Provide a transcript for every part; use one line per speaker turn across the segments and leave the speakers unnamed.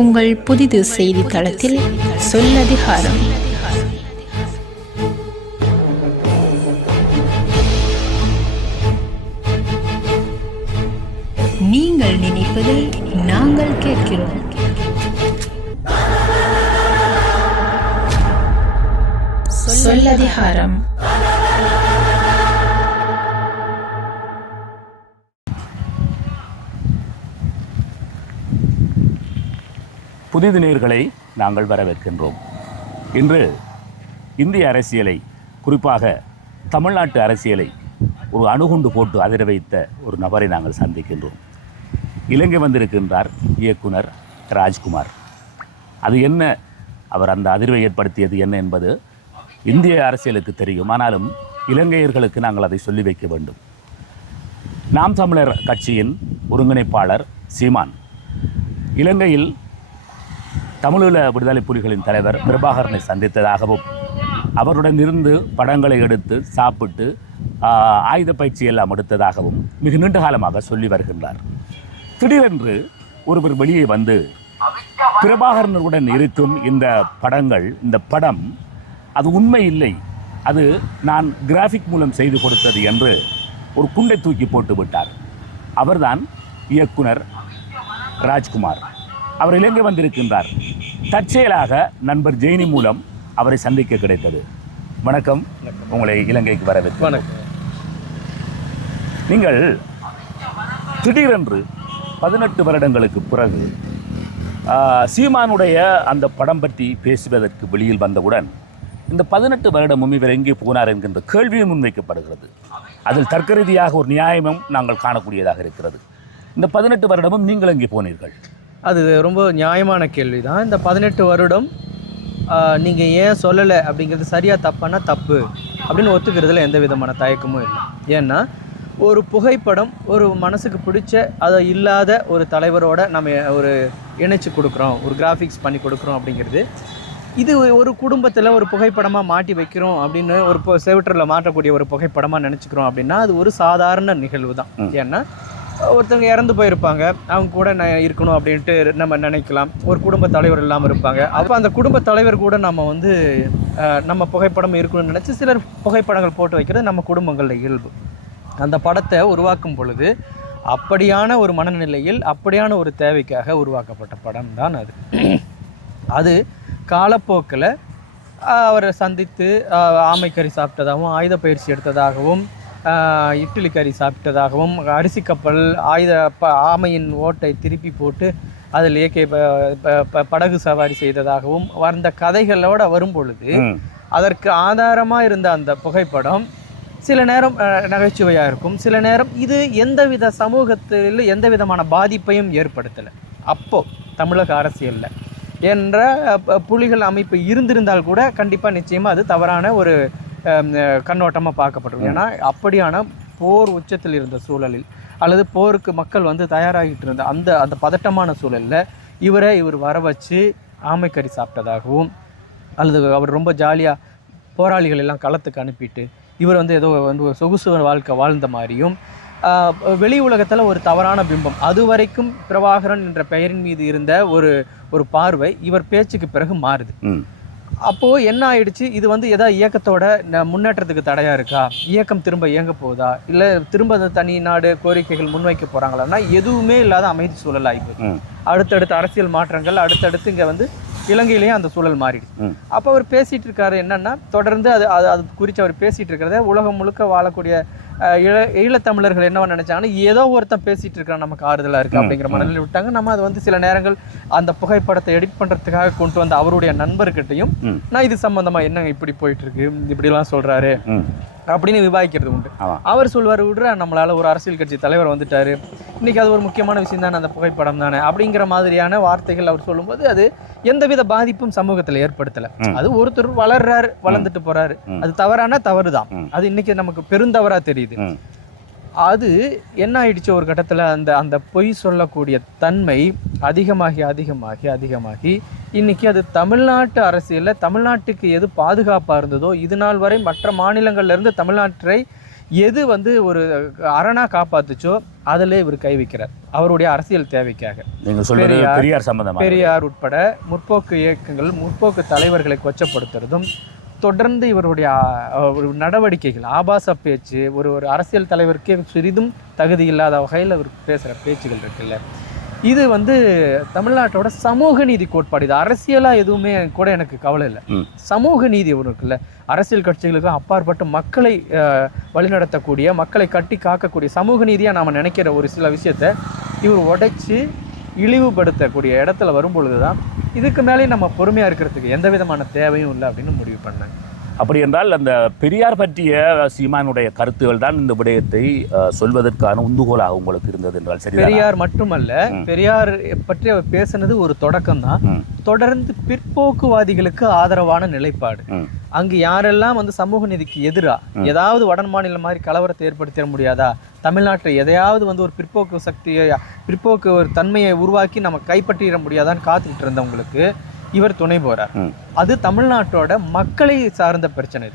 உங்கள் புதிது செய்தித்தளத்தில் சொல்லதிகாரம். நீங்கள் நினைப்பதை நாங்கள் கேட்கிறோம். சொல்லதிகாரம்.
புதிது நேர்களை நாங்கள் வரவேற்கின்றோம். இன்று இந்திய அரசியலை குறிப்பாக தமிழ்நாட்டு அரசியலை ஒரு அணுகுண்டு போட்டு அதிர வைத்த ஒரு நபரை நாங்கள் சந்திக்கின்றோம். இலங்கை வந்திருக்கின்றார் இயக்குனர் ராஜ்குமார். அது என்ன? அவர் அந்த அதிர்வை ஏற்படுத்தியது என்ன என்பது இந்திய அரசியலுக்கு தெரியும். ஆனாலும் இலங்கையர்களுக்கு நாங்கள் அதை சொல்லி வைக்க வேண்டும். நாம் தமிழர் கட்சியின் ஒருங்கிணைப்பாளர் சீமான். இலங்கையில் தமிழீழ விடுதலை புலிகளின் தலைவர் பிரபாகரனை சந்தித்ததாகவும் அவருடன் இருந்து படங்களை எடுத்து சாப்பிட்டு ஆயுத பயிற்சி எல்லாம் எடுத்ததாகவும் மிக நீண்ட காலமாக சொல்லி வருகின்றார். திடீரென்று ஒருவர் வெளியே வந்து பிரபாகரனுடன் இருக்கும் இந்த படங்கள் இந்த படம் அது உண்மை இல்லை. அது நான் கிராஃபிக் மூலம் செய்து கொடுத்தது என்று ஒரு குண்டை தூக்கி போட்டு விட்டார். அவர்தான் இயக்குனர் ராஜ்குமார். அவர் இலங்கை வந்திருக்கின்றார். தற்செயலாக நண்பர் ஜெயினி மூலம் அவரை சந்திக்க கிடைத்தது. வணக்கம். உங்களை இலங்கைக்கு வரவேற்கிறேன்
வணக்கம்.
நீங்கள் திடீரென்று பதினெட்டு வருடங்களுக்கு பிறகு சீமானுடைய அந்த படம் பற்றி பேசுவதற்கு வெளியில் வந்தவுடன் இந்த பதினெட்டு வருடமும் இவர் எங்கே போனார் என்கின்ற கேள்வியும் முன்வைக்கப்படுகிறது. அதில் தர்க்க ரீதியாக ஒரு நியாயமும் நாங்கள் காணக்கூடியதாக இருக்கிறது. இந்த பதினெட்டு வருடமும் நீங்கள் எங்கே போனீர்கள்?
அது ரொம்ப நியாயமான கேள்வி தான் இந்த பதினெட்டு வருடம் நீங்கள் ஏன் சொல்லலை அப்படிங்கிறது சரியாக தப்பானா தப்பு அப்படின்னு ஒத்துக்கிறதுல எந்த விதமான தயக்கமும் இல்லை. ஏன்னா ஒரு புகைப்படம் ஒரு மனசுக்கு பிடிச்ச அதை இல்லாத ஒரு தலைவரோட நம்ம ஒரு இணைச்சு கொடுக்குறோம் ஒரு கிராஃபிக்ஸ் பண்ணி கொடுக்குறோம் அப்படிங்கிறது. இது ஒரு குடும்பத்தில் ஒரு புகைப்படமாக மாட்டி வைக்கிறோம் அப்படின்னு ஒரு செவிட்டரில் மாட்டக்கூடிய ஒரு புகைப்படமாக நினச்சிக்கிறோம் அப்படின்னா அது ஒரு சாதாரண நிகழ்வு தான். ஏன்னா ஒருத்தவங்க இறந்து போயிருப்பாங்க. அவங்க கூட நான் இருக்கணும் அப்படின்ட்டு நம்ம நினைக்கலாம். ஒரு குடும்ப தலைவர் இல்லாமல் இருப்பாங்க. அப்போ அந்த குடும்ப தலைவர் கூட நம்ம வந்து நம்ம புகைப்படம் இருக்கணும்னு நினச்சி சிலர் புகைப்படங்கள் போட்டு வைக்கிறது நம்ம குடும்பங்களில் இயல்பு. அந்த படத்தை உருவாக்கும் பொழுது அப்படியான ஒரு மனநிலையில் அப்படியான ஒரு தேவைக்காக உருவாக்கப்பட்ட படம் தான் அது. அது காலப்போக்கில் அவரை சந்தித்து ஆமைக்கறி சாப்பிட்டதாகவும் ஆயுத பயிற்சி எடுத்ததாகவும் இட்லி கறி சாப்பிட்டதாகவும் அரிசி கப்பல் ஆயுத ப ஆமையின் ஓட்டை திருப்பி போட்டு அதில் இயற்கை படகு சவாரி செய்ததாகவும் வந்த கதைகளோட வரும் பொழுது
ம்.
அதற்கு ஆதாரமாக இருந்த அந்த புகைப்படம் சில நேரம் நகைச்சுவையாக இருக்கும் சில நேரம் இது எந்தவித சமூகத்தில் எந்த விதமான பாதிப்பையும் ஏற்படுத்தலை அப்போ தமிழக அரசியலில் என்ற புலிகள் அமைப்பு இருந்திருந்தால் கூட கண்டிப்பாக நிச்சயமாக அது தவறான ஒரு கண்ணோட்டமாக பார்க்கப்படும் ஏன்னா அப்படியான போர் உச்சத்தில் இருந்த சூழலில் அல்லது போருக்கு மக்கள் வந்து தயாராகிட்டு இருந்த அந்த அந்த பதட்டமான சூழலில் இவரை இவர் வர வச்சு ஆமைக்கறி சாப்பிட்டதாகவும் அல்லது அவர் ரொம்ப ஜாலியாக போராளிகள் எல்லாம் களத்துக்கு அனுப்பிட்டு இவர் வந்து ஏதோ வந்து ஒரு சொகுசு வாழ்க்கை வாழ்ந்த மாதிரியும் வெளி உலகத்தில் ஒரு தவறான பிம்பம். அது வரைக்கும் பிரபாகரன் என்ற பெயரின் மீது இருந்த ஒரு ஒரு பார்வை இவர் பேச்சுக்கு பிறகு மாறுது. அப்போது என்ன ஆயிடுச்சு? இது வந்து எதா இயக்கத்தோட முன்னேற்றத்துக்கு தடையாக இருக்கா? இயக்கம் திரும்ப இயங்க போகுதா? இல்லை திரும்ப அந்த தனி நாடு கோரிக்கைகள் முன்வைக்க போகிறாங்களான்னா எதுவுமே இல்லாத அமைதி சூழல் ஆகிப்போகுது
ம்.
அடுத்தடுத்த அரசியல் மாற்றங்கள் அடுத்தடுத்து இங்கே வந்து இலங்கையிலேயும் அந்த சூழல் மாறிடுச்சு. அப்போ அவர் பேசிட்டு இருக்காரு என்னன்னா தொடர்ந்து அது அது அது குறித்து அவர் பேசிட்டு இருக்கிறத உலகம் முழுக்க வாழக்கூடிய ஈழ ஈழத்தமிழர்கள் என்னவா நினைச்சாங்கன்னா ஏதோ ஒருத்தன் பேசிட்டு இருக்கான் நமக்கு ஆறுதலா இருக்கு அப்படிங்கிற மனநிலை விட்டாங்க நம்ம அது வந்து சில நேரங்கள் அந்த புகைப்படத்தை எடிட் பண்றதுக்காக கொண்டு வந்த அவருடைய நண்பர்கிட்டையும். நான் இது சம்பந்தமா என்ன இப்படி போயிட்டு இருக்கு இப்படிலாம் சொல்றாரு. அப்படின்னு விவாதிக்கிறது உண்டு. அவர் சொல்வார் விடுற நம்மளால ஒரு அரசியல் கட்சி தலைவர் வந்துட்டாரு. இன்னைக்கு அது ஒரு முக்கியமான விஷயம் தானே அந்த புகைப்படம் தானே? அப்படிங்கிற மாதிரியான வார்த்தைகள் அவர் சொல்லும்போது அது எந்தவித பாதிப்பும் சமூகத்தில் ஏற்படுத்தல. அது ஒருத்தர் வளர்றாரு வளர்ந்துட்டு போறாரு. அது தவறான தவறு தான். அது இன்னைக்கு நமக்கு பெருந்தவறா தெரியுது. அது என்ன ஆயிடுச்சு ஒரு கட்டத்தில் அந்த அந்த பொய் சொல்லக்கூடிய தன்மை அதிகமாகி அதிகமாகி அதிகமாகி இன்னைக்கு அது தமிழ்நாட்டு அரசியலில் தமிழ்நாட்டுக்கு எது பாதுகாப்பாக இருந்ததோ இது நாள் வரை மற்ற மாநிலங்கள்ல இருந்து தமிழ்நாட்டை எது வந்து ஒரு அரணா காப்பாத்துச்சோ அதில் இவர் கை வைக்கிறார். அவருடைய அரசியல் தேவைக்காக. பெரியார்,
சம்பந்தமாக
பெரியார் உட்பட முற்போக்கு இயக்கங்கள் முற்போக்கு தலைவர்களை கொச்சப்படுத்துறதும் தொடர்ந்து இவருடைய ஒரு நடவடிக்கைகள் ஆபாச பேச்சு ஒரு ஒரு அரசியல் தலைவருக்கே சிறிதும் தகுதி இல்லாத வகையில் அவர் பேசுகிற பேச்சுகள் இருக்குல்ல. இது வந்து தமிழ்நாட்டோட சமூக நீதி கோட்பாடு. இது அரசியலாக எதுவுமே கூட எனக்கு கவலை இல்லை. சமூக நீதி ஒன்று இருக்குல்ல. அரசியல் கட்சிகளுக்கு அப்பாற்பட்டு மக்களை வழிநடத்தக்கூடிய மக்களை கட்டி காக்கக்கூடிய சமூக நீதியாக நாம் நினைக்கிற ஒரு சில விஷயத்த இவர் உடைச்சு இழிவுபடுத்தக்கூடிய இடத்துல வரும்பொழுது தான் இதுக்கு மேலே நம்ம பொறுமையாக இருக்கிறதுக்கு எந்த விதமான தேவையும் இல்லை அப்படின்னு முடிவு பண்ணேன்.
அப்படி என்றால் அந்த பெரியார் பற்றிய சீமானுடைய கருத்துகள் தான் இந்த விடயத்தை சொல்வதற்கான உந்துகோலாக உங்களுக்கு இருந்தது என்றால் சரி
பெரியார் மட்டுமல்ல. பெரியார் பற்றி அவர் பேசுனது ஒரு தொடக்கம் தான். தொடர்ந்து பிற்போக்குவாதிகளுக்கு ஆதரவான நிலைப்பாடு. அங்கு யாரெல்லாம் வந்து சமூக நீதிக்கு எதிரா ஏதாவது வட மாநிலம் மாதிரி கலவரத்தை ஏற்படுத்திட முடியாதா தமிழ்நாட்டில் எதையாவது வந்து ஒரு பிற்போக்கு சக்தியை பிற்போக்கு ஒரு தன்மையை உருவாக்கி நம்ம கைப்பற்றிட முடியாதான்னு காத்துக்கிட்டு இருந்தவங்களுக்கு இவர் துணை போறார். அது தமிழ்நாட்டோட மக்களை சார்ந்த பிரச்சனை.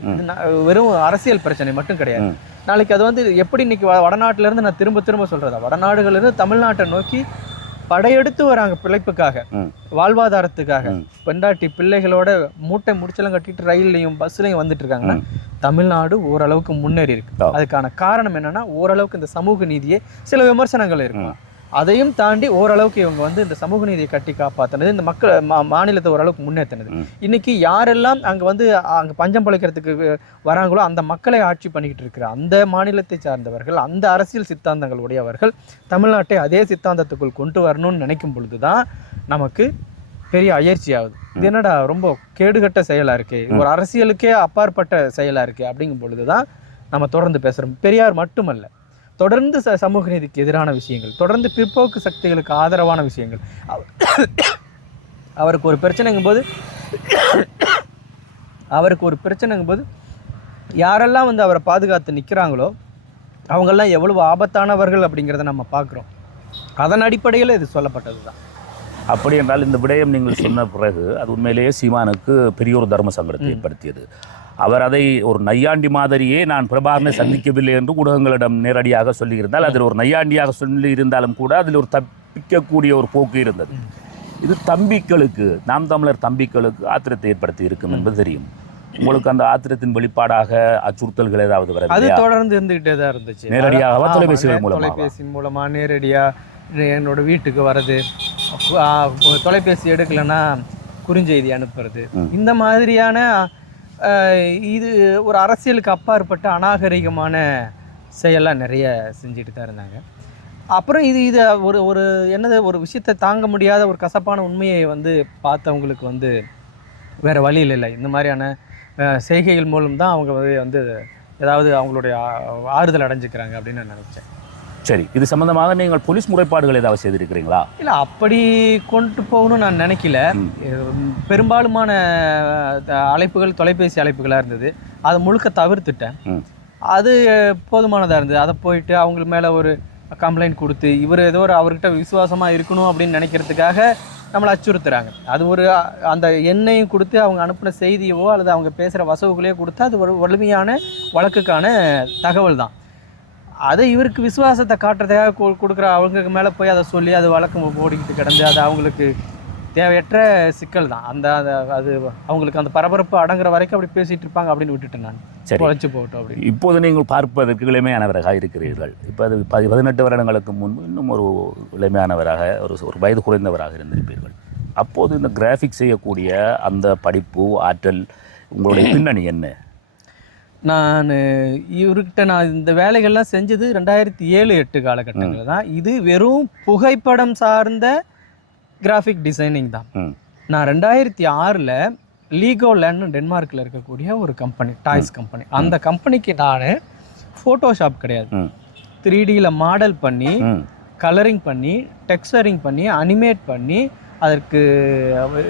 வெறும் அரசியல் பிரச்சனை மட்டும் கிடையாது. நாளைக்கு அது வந்து எப்படி இன்னைக்கு வடநாட்டுல இருந்து நான் திரும்ப திரும்ப சொல்றதா? வடநாடுகள்ல இருந்து தமிழ்நாட்டை நோக்கி படையெடுத்து வராங்க பிழைப்புக்காக. வாழ்வாதாரத்துக்காக. பெண்டாட்டி பிள்ளைகளோட மூட்டை முடிச்செல்லாம் கட்டிட்டு ரயில்லையும் பஸ்லையும் வந்துட்டு இருக்காங்கன்னா தமிழ்நாடு ஓரளவுக்கு முன்னேறி இருக்கு. அதுக்கான காரணம் என்னன்னா ஓரளவுக்கு இந்த சமூக நீதியே சில விமர்சனங்கள் இருக்கும். அதையும் தாண்டி ஓரளவுக்கு இவங்க வந்து இந்த சமூக நீதியை கட்டி காப்பாத்தினது இந்த மக்கள் மா- மாநிலத்தை ஓரளவுக்கு முன்னேற்றினது. இன்னைக்கு யாரெல்லாம் அங்க வந்து அங்க பஞ்சம் பழைக்கிறதுக்கு வராங்களோ அந்த மக்களை ஆட்சி பண்ணிக்கிட்டு இருக்கிற அந்த மாநிலத்தை சார்ந்தவர்கள் அந்த அரசியல் சித்தாந்தங்கள் உடையவர்கள் தமிழ்நாட்டை அதே சித்தாந்தத்துக்குள் கொண்டு வரணும்னு நினைக்கும் பொழுதுதான் நமக்கு பெரிய அயற்சி ஆகுது இது என்னடா ரொம்ப கேடுகட்ட செயலா இருக்கு? ஒரு அரசியலுக்கே அப்பாற்பட்ட செயலா இருக்கு? அப்படிங்கும் பொழுதுதான் நம்ம தொடர்ந்து பேசுறோம். பெரியார் மட்டுமல்ல தொடர்ந்து ச சமூக நீதிக்கு எதிரான விஷயங்கள் தொடர்ந்து பிற்போக்கு சக்திகளுக்கு ஆதரவான விஷயங்கள். அவ- அவருக்கு ஒரு பிரச்சனைங்கும் போது அவருக்கு ஒரு பிரச்சனைங்கும் போது யாரெல்லாம் வந்து அவரை பாதுகாத்து நிற்கிறாங்களோ அவங்கெல்லாம் எவ்வளவு ஆபத்தானவர்கள் அப்படிங்கிறத நம்ம பார்க்குறோம். அதன் அடிப்படையில் இது சொல்லப்பட்டது தான்
அப்படி என்றால் இந்த விடயம் நீங்கள் சொன்ன பிறகு அது உண்மையிலேயே சீமானுக்கு பெரிய ஒரு தர்ம சங்கடத்தை ஏற்படுத்தியது. அவர் அதை ஒரு நையாண்டி மாதிரியே நான் பிரபாகரனை சந்திக்கவில்லை என்று ஊடகங்களிடம் நேரடியாக சொல்லியிருந்தால் அதில் ஒரு நையாண்டியாக சொல்லி இருந்தாலும் கூட அதில் ஒரு தப்பிக்கக்கூடிய ஒரு போக்கு இருந்தது. இது தம்பிக்களுக்கு நாம் தமிழர் தம்பிக்களுக்கு ஆத்திரத்தை ஏற்படுத்தி இருக்கும் என்பது தெரியும். உங்களுக்கு அந்த ஆத்திரத்தின் வெளிப்பாடாக அச்சுறுத்தல்கள் ஏதாவது
அது
வரவில்லையா
தொடர்ந்து இருந்துகிட்டே தான் இருந்துச்சு.
நேரடியாகவா,
ஆமா,
தொலைபேசிகள்
நே-
மூலமாவா?
தொலைபேசியின் மூலமா நேரடியா என்னோட வீட்டுக்கு வர்றது தொலைபேசி எடுக்கலைன்னா குறுஞ்செய்தி அனுப்புறது. இந்த மாதிரியான இது ஒரு அரசியலுக்கு அப்பாற்பட்ட அநாகரிகமான செயல்லாம் நிறைய செஞ்சுட்டு தான் இருந்தாங்க. அப்புறம் இது இது ஒரு ஒரு என்னது ஒரு விஷயத்தை தாங்க முடியாத ஒரு கசப்பான உண்மையை வந்து பார்த்தவங்களுக்கு வந்து வேறு வழியில் இல்லை. இந்த மாதிரியான செய்கைகள் மூலம் தான் அவங்க வந்து வந்து ஏதாவது அவங்களுடைய ஆறுதல் அடைஞ்சிக்கிறாங்க அப்படின்னு நான் நினச்சேன்.
சரி இது சம்பந்தமாக நீங்கள் போலீஸ் முறைப்பாடுகள் ஏதாவது செய்திருக்கிறீங்களா?
இல்லை அப்படி கொண்டு போகணும்னு நான் நினைக்கல. பெரும்பாலுமான அழைப்புகள் தொலைபேசி அழைப்புகளாக இருந்தது. அதை முழுக்க தவிர்த்துட்டேன். அது போதுமானதாக இருந்தது. அதை போயிட்டு அவங்க மேலே ஒரு கம்ப்ளைண்ட் கொடுத்து இவர் ஏதோ ஒரு அவர்கிட்ட விசுவாசமாக இருக்கணும் அப்படின்னு நினைக்கிறதுக்காக நம்மளை அச்சுறுத்துறாங்க. அது ஒரு அந்த எண்ணையும் கொடுத்து அவங்க அனுப்பின செய்தியவோ அல்லது அவங்க பேசுகிற வசவுகளையோ கொடுத்தா அது ஒரு வலிமையான வழக்குக்கான தகவல் தான். அதை இவருக்கு விசுவாசத்தை காட்டுறதுக்காக கொடுக்குற அவங்க மேலே போய் அதை சொல்லி அது வழக்கு ஓடிக்கிட்டு கிடந்து அது அவங்களுக்கு தேவையற்ற சிக்கல் தான். அந்த அது அவங்களுக்கு அந்த பரபரப்பு அடங்குற வரைக்கும் அப்படி பேசிட்டு இருப்பாங்க அப்படின்னு விட்டுட்டேன் நான்.
சரி.
குறைச்சு போகட்டும் அப்படின்னு
இப்போது நீங்கள் பார்ப்பதற்கு இளமையானவராக இருக்கிறீர்கள். இப்போ அது பதி- பதினெட்டு வருடங்களுக்கு முன்பு இன்னும் ஒரு இளமையானவராக ஒரு ஒரு வயது குறைந்தவராக இருந்திருப்பீர்கள். அப்போது இந்த கிராஃபிக் செய்யக்கூடிய அந்த படிப்பு ஆற்றல் உங்களுடைய பின்னணி என்ன?
நான் இவர்கிட்ட நான் இந்த வேலைகள்லாம் செஞ்சது ரெண்டாயிரத்தி ஏழு எட்டு காலகட்டங்கள் தான். இது வெறும் புகைப்படம் சார்ந்த கிராஃபிக் டிசைனிங் தான். நான் ரெண்டாயிரத்தி ஆறில் லீகோலேண்ட்னு டென்மார்க்கில் இருக்கக்கூடிய ஒரு கம்பெனி டாய்ஸ் கம்பெனி அந்த கம்பெனிக்கு நான் ஃபோட்டோஷாப் கிடையாது.
ம்.
த்ரீ டியில் மாடல் பண்ணி கலரிங் பண்ணி டெக்ஸ்டரிங் பண்ணி அனிமேட் பண்ணி அதற்கு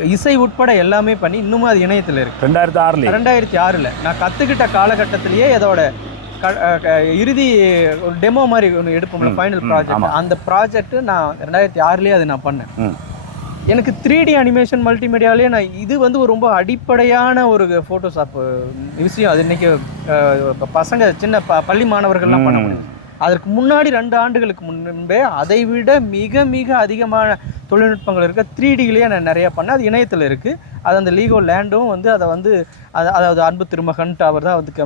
இசை உட்பட எல்லாமே பண்ணி இன்னுமும் அது இணையத்தில் இருக்கு.
ரெண்டாயிரத்தி ஆறுல
ரெண்டாயிரத்தி ஆறில் நான் கற்றுக்கிட்ட காலகட்டத்திலேயே இதோட க- இறுதி ஒரு டெமோ மாதிரி ஒன்று எடுப்போம்ல ஃபைனல் ப்ராஜெக்ட். அந்த ப்ராஜெக்ட் நான் ரெண்டாயிரத்தி ஆறுலேயே அது நான் பண்ணேன். எனக்கு த்ரீ டி அனிமேஷன் மல்டிமீடியாலே நான் இது வந்து ஒரு ரொம்ப அடிப்படையான ஒரு ஃபோட்டோஷாப் விஷயம். அது இன்னைக்கு பசங்க சின்ன ப பள்ளி மாணவர்கள்லாம் பண்ண. முடியும். அதற்கு முன்னாடி ரெண்டு ஆண்டுகளுக்கு முன்பே அதை விட மிக மிக அதிகமான தொழில்நுட்பங்கள் இருக்க. த்ரீ டிலேயே நான் நிறைய பண்ணேன். அது இணையத்தில் இருக்குது அது அந்த லீகோ லேண்டும் வந்து அதை வந்து அது அதாவது அன்பு திருமகன்ட்டு அவர் தான் அதுக்கு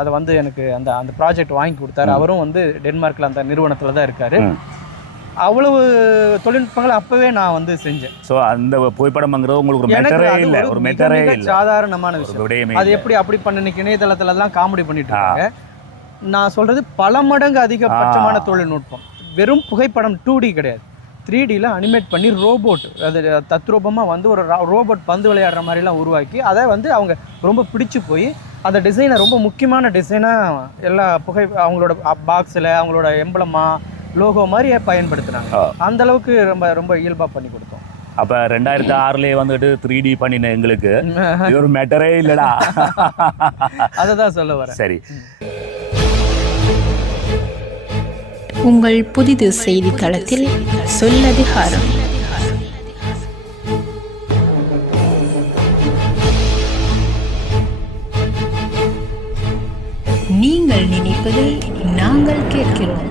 அதை வந்து எனக்கு அந்த அந்த ப்ராஜெக்ட் வாங்கி கொடுத்தாரு. அவரும் வந்து டென்மார்க்கில் அந்த நிறுவனத்தில் தான் இருக்காரு. அவ்வளவு தொழில்நுட்பங்களை அப்பவே நான் வந்து செஞ்சேன்.
ஸோ அந்த புகைப்படம்ங்கிறது உங்களுக்கு ஒரு மெட்டரே இல்லை.
ஒரு
மெட்டரே இல்லை.
சாதாரணமான விஷயம். அது. எப்படி அப்படி பண்ண இன்னைக்கு இணையதளத்துல எல்லாம் காமெடி பண்ணிட்டு இருக்காங்க. நான் சொல்றது பல மடங்கு அதிகபட்சமான தொழில்நுட்பம். வெறும் புகைப்படம் டூ டி கிடையாது. த்ரீ டியில் அனிமேட் பண்ணி ரோபோட் அது தத்ரூபமாக வந்து ஒரு ரோபோட் பந்து விளையாடுற மாதிரிலாம் உருவாக்கி அதை வந்து அவங்க ரொம்ப பிடிச்சு போய் அந்த டிசைனை ரொம்ப முக்கியமான டிசைனாக எல்லா புகை அவங்களோட பாக்ஸில் அவங்களோட எம்பளமா லோகோ மாதிரி பயன்படுத்துனாங்க. அந்த அளவுக்கு ரொம்ப ரொம்ப இயல்பாக பண்ணி கொடுத்தோம்.
அப்ப ரெண்டாயிரத்தி ஆறுலயே வந்துட்டு த்ரீ டி பண்ணின எங்களுக்கு இது ஒரு மெட்டரே இல்லடா.
அதை தான் சொல்ல வரேன்.
சரி.
உங்கள் புதிது செய்தித்தளத்தில் சொல்லதிகாரம். நீங்கள் நினைப்பதை நாங்கள் கேட்கிறோம்.